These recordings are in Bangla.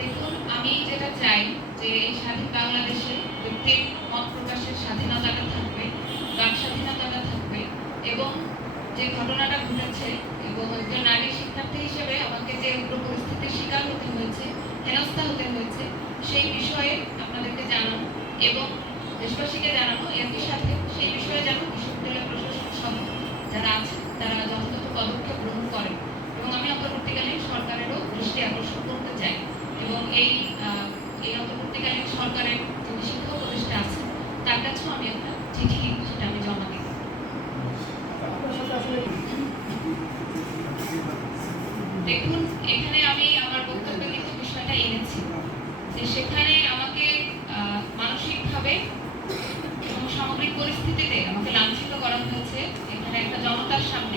দেখুন, আমি যেটা চাই যে এই স্বাধীন বাংলাদেশে ব্যক্তির মত প্রকাশের স্বাধীনতাটা থাকবে, বাক স্বাধীনতাটা থাকবে, এবং যে ঘটনাটা ঘটেছে, এবং একজন নারী শিক্ষার্থী হিসেবে আমাকে যে উগ্র পরিস্থিতির শিকার হতে হয়েছে, হেনস্থা হতে হয়েছে, সেই বিষয়ে আপনাদেরকে জানানো এবং দেশবাসীকে জানানো একই সাথে সেই বিষয়ে যেন বিশ্ববিদ্যালয় প্রশাসন সহ যারা আছে তারা যথাযথ পদক্ষেপ গ্রহণ করে এবং আমি অন্তর্বর্তীকালীন সরকারেরও দৃষ্টি আকর্ষণ করতে চাই এবং এই এই অন্তর্বর্তীকালীন সরকারের যিনি শিক্ষা উপদেষ্টা আছেন তার কাছেও আমি একটা চিঠি সেটা আমি জমা আসলে দেখুন এখানে আমি আমার বক্তব্যে কিন্তু বিষয়টা এনেছি যে সেখানে আমাকে আহ, মানসিকভাবে এবং সামগ্রিক পরিস্থিতিতে আমাকে লাঞ্ছিত করা হয়েছে। এখানে একটা জনতার সামনে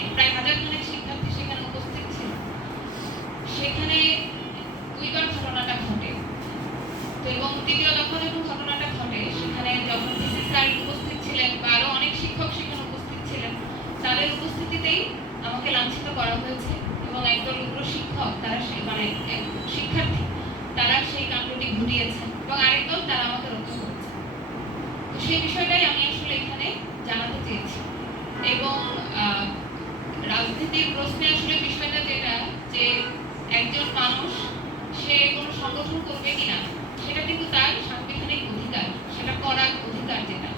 দ্বিতীয় যখন ঘটনাটা ঘটে, সেখানে যখন ডিসি স্যার উপস্থিত ছিলেন বা আরও অনেক শিক্ষক সেখানে উপস্থিত ছিলেন, তাদের উপস্থিতিতেই আমাকে লাঞ্ছিত করা হয়েছে এবং একদল উগ্র শিক্ষক তারা মানে শিক্ষার্থী, তারা সেই কাণ্ডটি ঘটিয়েছেন এবং আরেকদল তারা আমাকে রক্ষা করেছে। তো সেই বিষয়টাই আমি আসলে এখানে জানাতে চেয়েছি। এবং রাজনীতির প্রশ্নে আসলে বিষয়টা যেটা, যে একজন মানুষ সে কোনো সংগঠন করবে কিনা সেটা কিন্তু তার সাংবিধানিক অধিকার সেটা করার অধিকার যেটা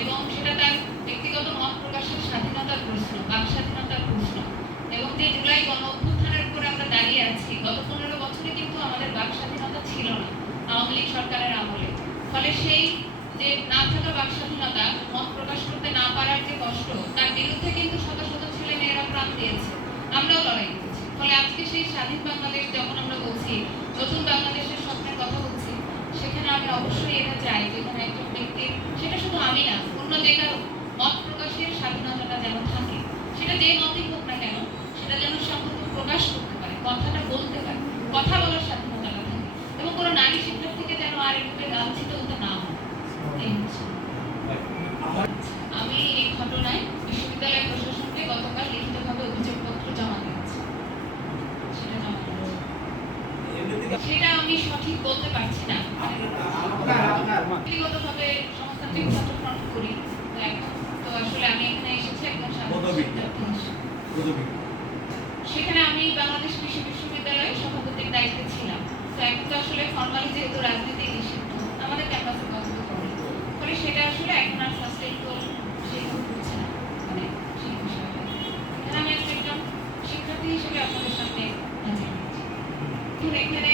এবং সেটা তার ব্যক্তিগত মত প্রকাশের স্বাধীনতার প্রশ্ন বাক প্রশ্ন এবং যে জুলাই গণ অভ্যুত্থানের উপরে আমরা দাঁড়িয়ে আছি, গত পনেরো বছরে কিন্তু আমাদের বাক স্বাধীনতা ছিল না আওয়ামী লীগ সরকারের আমলে। ফলে সেই যে না থাকা বাক স্বাধীনতা, মত প্রকাশ করতে না পারার যে কষ্ট, তার বিরুদ্ধে কিন্তু শত শত ছেলে মেয়েরা প্রাণ দিয়েছে। আমরাও লড়াই করেছি। ফলে আজকে সেই স্বাধীন বাংলাদেশ যখন আমরা বলছি, নতুন বাংলাদেশের স্বপ্নের কথা বলছি, সেখানে আমি অবশ্যই এটা চাই যেখানে একজন ব্যক্তির সেটা শুধু আমি না, অন্য যে কারও মত প্রকাশের স্বাধীনতাটা যেন থাকে। সেটা যে মতই হোক না কেন, সেটা যেন সম্পর্কে প্রকাশ করতে পারে, কথাটা বলতে পারে, কথা বলার স্বাধীনতাটা থাকে। এবং কোনো নারী শিক্ষক শিক্ষার্থীকে যেন আর এভাবে লাঞ্ছিত হতে না হয়। আমি এই ঘটনায় বিশ্ববিদ্যালয় প্রশাসনকে গতকাল লিখিতভাবে অভিযোগপত্র জমা দিয়েছি। সেটা জমা। সেটা আমি সঠিক বলতে পারছি না আপনার আপনার ব্যক্তিগতভাবে সমাজতান্ত্রিক ছাত্র ফ্রন্ট করি তো এখন তো আসলে আমি এখানে এসেছি একদম সাধারণ পদবী? শিক্ষার্থী হিসেবে। সেখানে আমি বাংলাদেশ কৃষি বিশ্ববিদ্যালয়ে সভাপতির দায়িত্বে ছিলাম। তো এখন তো আসলে ফর্মালি যেহেতু রাজনীতি নিষিদ্ধ, আমাদের ক্যাম্পাসে বন্ধ করে। ফলে সেটা আসলে এখন আর ফার্স্ট এইড সেইভাবে হচ্ছে না মানে সেই বিষয়টা। এখানে আমি একজন শিক্ষার্থী হিসেবে আপনাদের সামনে হাজির এখানে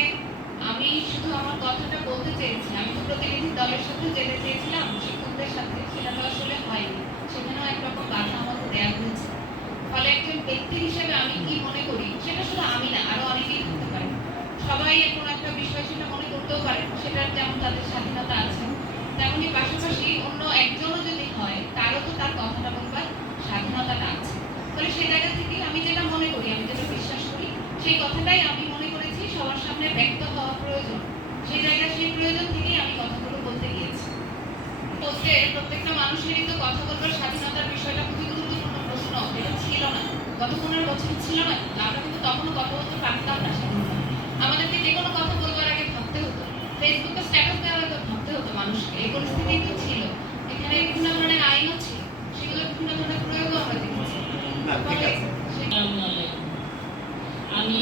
আমি শুধু আমার কথাটা বলতে চেয়েছি, আমি তো প্রতিনিধি দলের সাথে যেতে চেয়েছিলাম, শিক্ষকদের সাথে, সেটা তো আসলে হয়নি। সেখানেও একরকম বাধা আমাকে দেওয়া হয়েছে। ফলে একজন ব্যক্তি হিসেবে আমি কি মনে করি? সেটা শুধু আমি না, আরও অনেকেই হতে পারে। সবাই কোনো একটা বিষয় সেটা মনে করতেও পারে, সেটার যেমন তাদের স্বাধীনতা আছে তেমনি পাশাপাশি অন্য একজনও যদি হয়, তারও তো তার কথাটা বলবার স্বাধীনতাটা আছে। ফলে সেই জায়গা থেকে আমি যেটা মনে করি, আমি যেটা বিশ্বাস করি, সেই কথাটাই আমি মনে করেছি, সবার সামনে ব্যক্ত হওয়া প্রয়োজন। সেই জায়গায় সেই প্রয়োজন থেকেই আমি কথাগুলো বলতে গিয়েছি। প্রত্যেকটা মানুষেরই তো কথা বলবার স্বাধীনতার বিষয়টা খুবই ছিল না। গত পনেরো বছর ছিল না। আমরা কিন্তু তখনও কথা বলতে পারতাম আমাদেরকে যে কোনো কথা বলবার আগে ভাবতে হতো। ফেসবুকে স্ট্যাটাস দেওয়ার আগে ভাবতে হতো মানুষকে। এই পরিস্থিতি তো ছিল। এখানে বিভিন্ন ধরনের আইনও ছিল। সেগুলো বিভিন্ন ধরনের প্রয়োগও আমরা দেখেছি। আমি